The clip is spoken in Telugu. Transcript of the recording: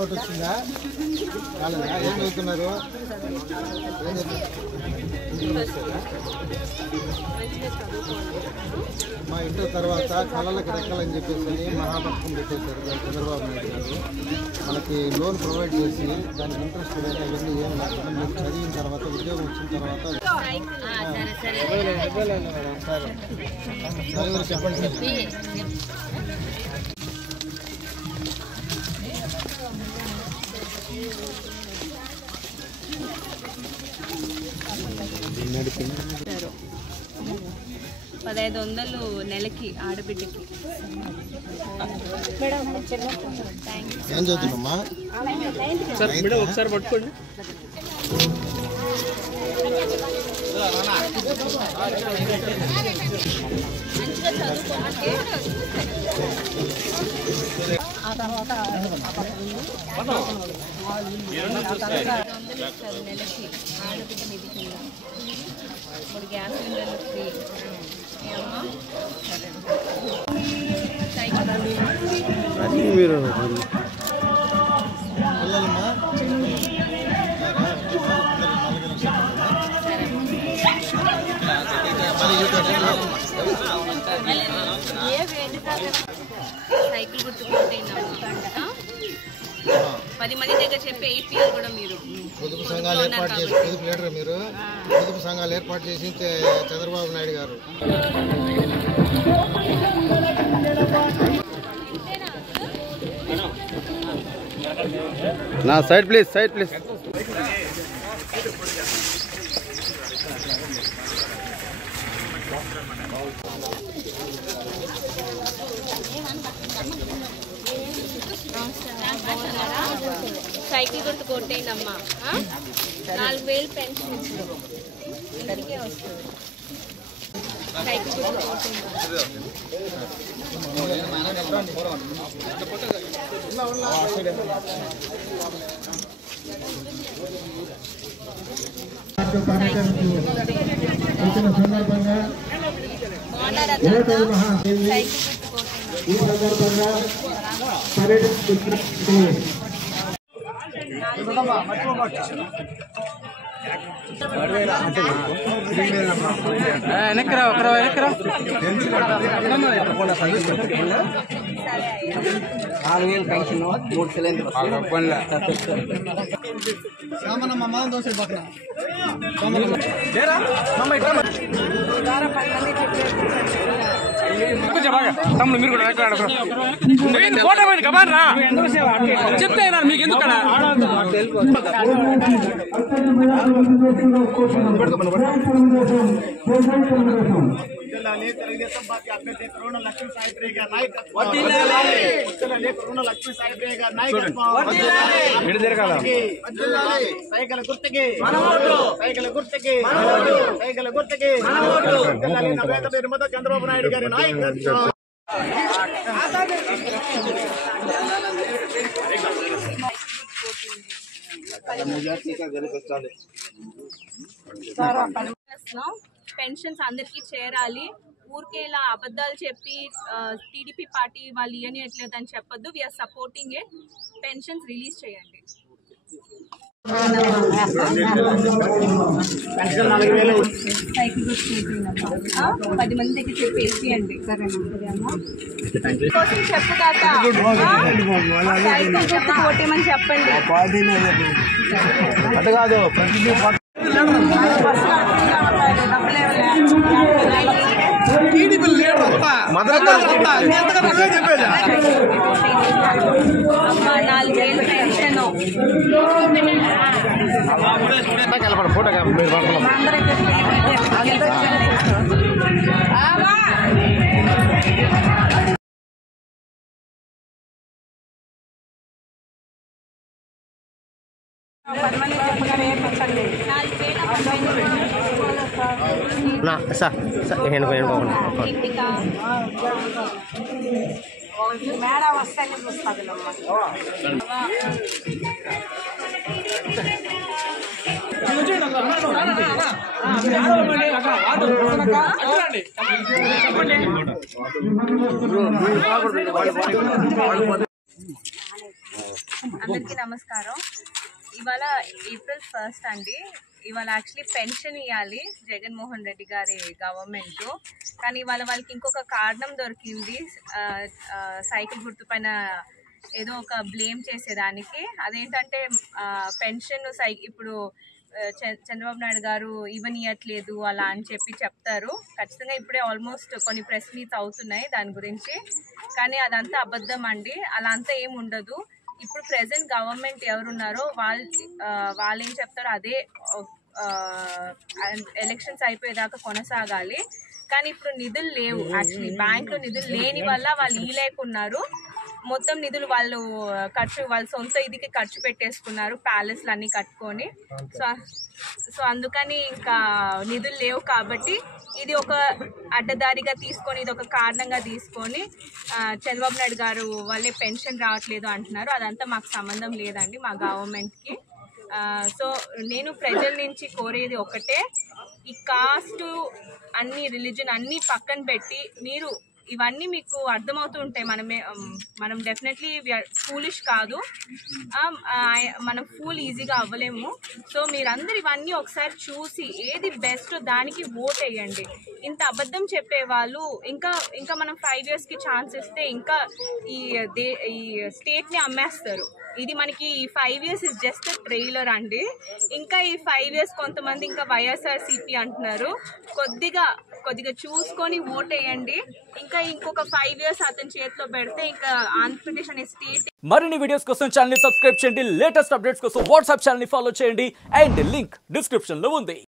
వర్కౌట్ వచ్చిందా? రాలేదా? ఏం చదువుతున్నారు? మా ఇంటర్ తర్వాత కళలకు రెక్కలని చెప్పేసి మహాపథకం పెట్టేశారు చంద్రబాబు నాయుడు గారు. మనకి లోన్ ప్రొవైడ్ చేసి దానికి ఇంట్రెస్ట్ రేట్ అవన్నీ ఏం లేకుండా మీరు చదివిన తర్వాత ఉద్యోగం వచ్చిన తర్వాత చెప్పండి. నడిపి 1500 నెలకి ఆడబిడ్డకి. ఏం చదువుతున్నామ్మా? ఒకసారి పట్టుకోండి. నెలకి ఆడబిడ్డ నిధి కింద 3 గ్యాస్ సిలిండర్లు ఫ్రీ. మీరు పిల్లలమ్మా సైకిల్ గుర్తుకుంటే 10 మంది దగ్గర చెప్పి 8 పిల్లలు కూడా మీరు పొదుపు సంఘాలు ఏర్పాటు చేసి పొదుపు లీడర్ మీరు పొదుపు సంఘాలు ఏర్పాటు చేసి చంద్రబాబు నాయుడు గారు. నా side please, side please. Cycle గుర్తు కొట్టేయండమ్మా. 4000 పెన్షన్ ఇంటికే వస్తుంది. సైకిల్ గుర్తు కొట్టేయండి. ఈ సందర్భంగా వెనక్కిరా, ఒకరా వెనక్కిరా. 4000 పెన్షన్ 3 సిలిండర్లు. తమ్ముడు మీరు కూడా చెప్తే మీకు ఎందుకు తెలుగుదేశం పార్టీ అభ్యర్థి కరుణ లక్ష్మీ సాయిప్రియ గారి నాయకత్వం. కరుణ లక్ష్మీ సాయిప్రియ గారి నాయకత్వం. సైకిల్ గుర్తుకి సైకిల్ గుర్తుకి సైకిల్ గుర్తుకి నవేద నిర్మత చంద్రబాబు నాయుడు గారి నాయకత్వం. పెన్షన్స్ అందరికీ చేరాలి. ఊరికే ఇలా అబద్ధాలు చెప్పి టీడీపీ పార్టీ వాళ్ళు ఇవ్వనియట్లేదు అని చెప్పొద్దు. We are supporting it. Pensions release చేయండి. 10 మంది దగ్గర చెప్పి వేసియండి. కోసం చెప్పు కాక ఓటేమని చెప్పండి. అటు కాదు అమ్మా 4000 పెన్షన్ ఫోటో మేడ వస్తానే చూస్తుంది. అందరికి అందరికీ నమస్కారం. ఇవాళ April 1 అండి. ఇవాళ యాక్చువల్లీ పెన్షన్ ఇవ్వాలి జగన్మోహన్ రెడ్డి గారి గవర్నమెంట్. కానీ ఇవాళ వాళ్ళకి ఇంకొక కారణం దొరికింది, సైకిల్ గుర్తు పైన ఏదో ఒక బ్లేమ్ చేసేదానికి. అదేంటంటే పెన్షన్ ఇప్పుడు చంద్రబాబు నాయుడు గారు ఇవ్వనియట్లేదు అలా అని చెప్తారు. ఖచ్చితంగా ఇప్పుడే ఆల్మోస్ట్ కొన్ని ప్రెస్ మీట్స్ అవుతున్నాయి దాని గురించి. కానీ అదంతా అబద్ధం అండి, అలా అంతా ఏమి ఉండదు. ఇప్పుడు ప్రెసెంట్ గవర్నమెంట్ ఎవరున్నారో వాళ్ళు ఏం చెప్తారో అదే ఎలక్షన్స్ అయిపోయేదాకా కొనసాగాలి. కానీ ఇప్పుడు నిధులు లేవు, యాక్చువల్లీ బ్యాంకులో నిధులు లేని వల్ల వాళ్ళు ఇవ్వలేకున్నారు. మొత్తం నిధులు వాళ్ళు వాళ్ళ సొంత ఇదికి ఖర్చు పెట్టేసుకున్నారు, ప్యాలెస్లు అన్నీ కట్టుకొని. సో అందుకని ఇంకా నిధులు లేవు కాబట్టి ఇది ఒక అడ్డదారిగా తీసుకొని, ఇది ఒక కారణంగా తీసుకొని చంద్రబాబు నాయుడు గారు వాళ్ళే పెన్షన్ రావట్లేదు అంటున్నారు. అదంతా మాకు సంబంధం లేదండి మా గవర్నమెంట్కి. సో నేను ప్రజల నుంచి కోరేది ఒకటే, ఈ కాస్ట్ అన్ని రిలీజన్ అన్నీ పక్కన పెట్టి మీరు ఇవన్నీ మీకు అర్థమవుతూ ఉంటాయి. మనం డెఫినెట్లీ ఫూలిష్ కాదు, మనం ఫూల్ ఈజీగా అవ్వలేము. సో మీరందరూ ఇవన్నీ ఒకసారి చూసి ఏది బెస్ట్ దానికి ఓట్ వేయండి. ఇంత అబద్ధం చెప్పేవాళ్ళు ఇంకా మనం 5 yearsకి ఛాన్స్ ఇస్తే ఇంకా ఈ స్టేట్ని అమ్మేస్తారు. ఇది మనకి ఈ 5 years ఇస్ జస్ట్ ట్రైలర్ అండి. ఇంకా ఈ 5 years కొంతమంది ఇంకా వైఎస్ఆర్సీపీ అంటున్నారు. కొద్దిగా చూసుకొని ఓట్ వేయండి. ఇంకా ఇంకొక 5 years అతని చేతిలో పెడితే ఇంకా ఆంధ్రప్రదేశ్ అనే స్టేట్. మరిన్ని వీడియోస్ కోసం ఛానల్ ని సబ్స్క్రైబ్ చేయండి, లేటెస్ట్ అప్డేట్స్ కోసం వాట్సాప్ ఛానల్ ని ఫాలో చేయండి, అండ్ లింక్ డిస్క్రిప్షన్ లో ఉంది.